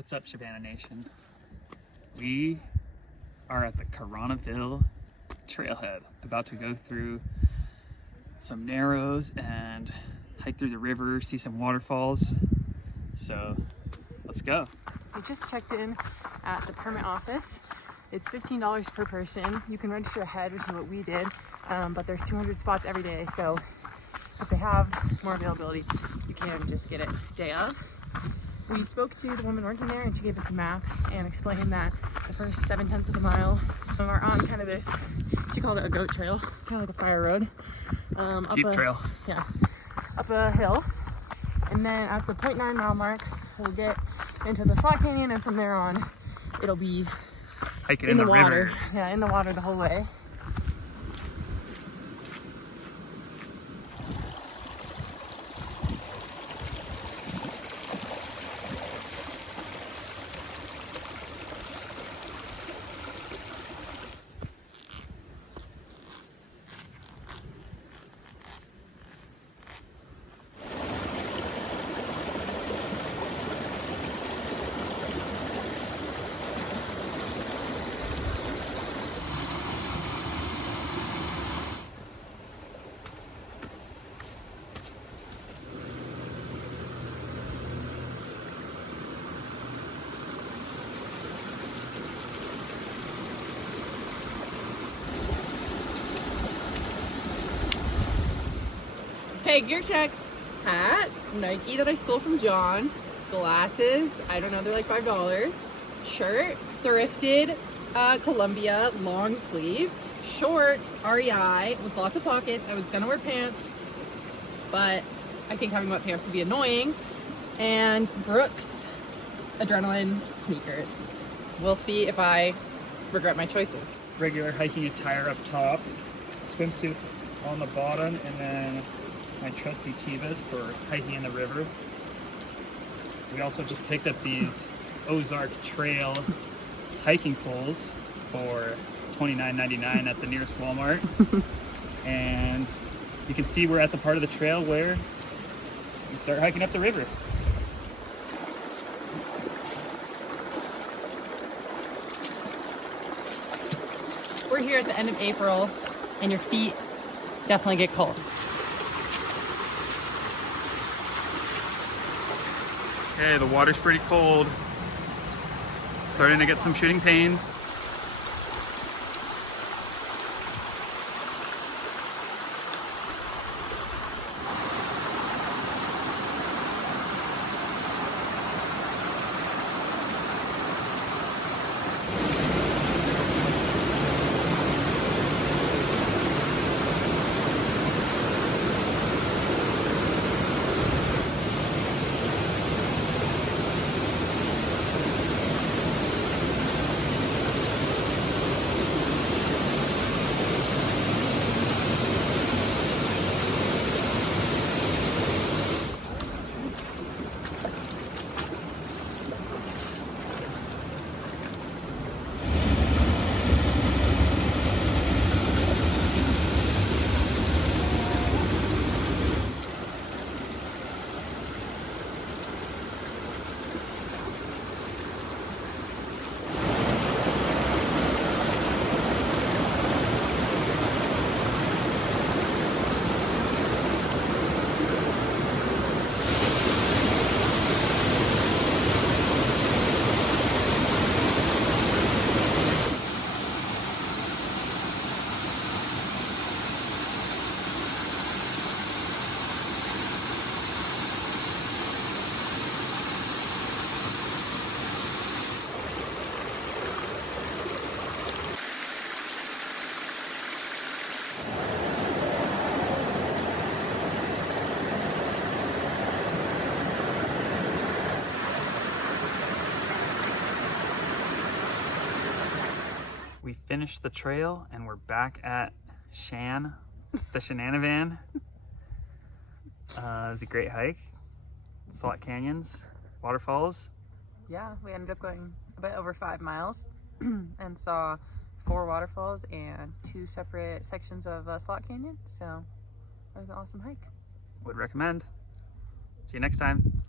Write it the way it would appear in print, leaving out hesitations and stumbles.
What's up, Shabana Nation? We are at the Kanarra trailhead, about to go through some narrows and hike through the river, see some waterfalls. So let's go. We just checked in at the permit office. It's $15 per person. You can register ahead, which is what we did, but there's 200 spots every day. So if they have more availability, you can just get it day of. We spoke to the woman working there and she gave us a map and explained that the first 7/10 of the mile are on kind of this, she called it a goat trail, kind of like a fire road. Jeep trail. Yeah, up a hill. And then at the 0.9 mile mark, we'll get into the slot canyon, and from there on, it'll be hiking in the water. river. Yeah, in the water the whole way. Okay, gear check. Hat, Nike that I stole from John. Glasses, I don't know, they're like $5. Shirt, thrifted, Columbia, long sleeve. Shorts, REI, with lots of pockets. I was gonna wear pants, but I think having wet pants would be annoying. And Brooks Adrenaline sneakers. We'll see if I regret my choices. Regular hiking attire up top, swimsuits on the bottom, and then my trusty Tevas for hiking in the river. We also just picked up these Ozark Trail hiking poles for $29.99 at the nearest Walmart. And you can see we're at the part of the trail where we start hiking up the river. We're here at the end of April, and your feet definitely get cold. Okay, the water's pretty cold. Starting to get some shooting pains. We finished the trail and we're back at the Shenanivan. It was a great hike. Slot canyons, waterfalls. Yeah, we ended up going a bit over 5 miles and saw 4 waterfalls and 2 separate sections of Slot Canyon. So it was an awesome hike. Would recommend. See you next time.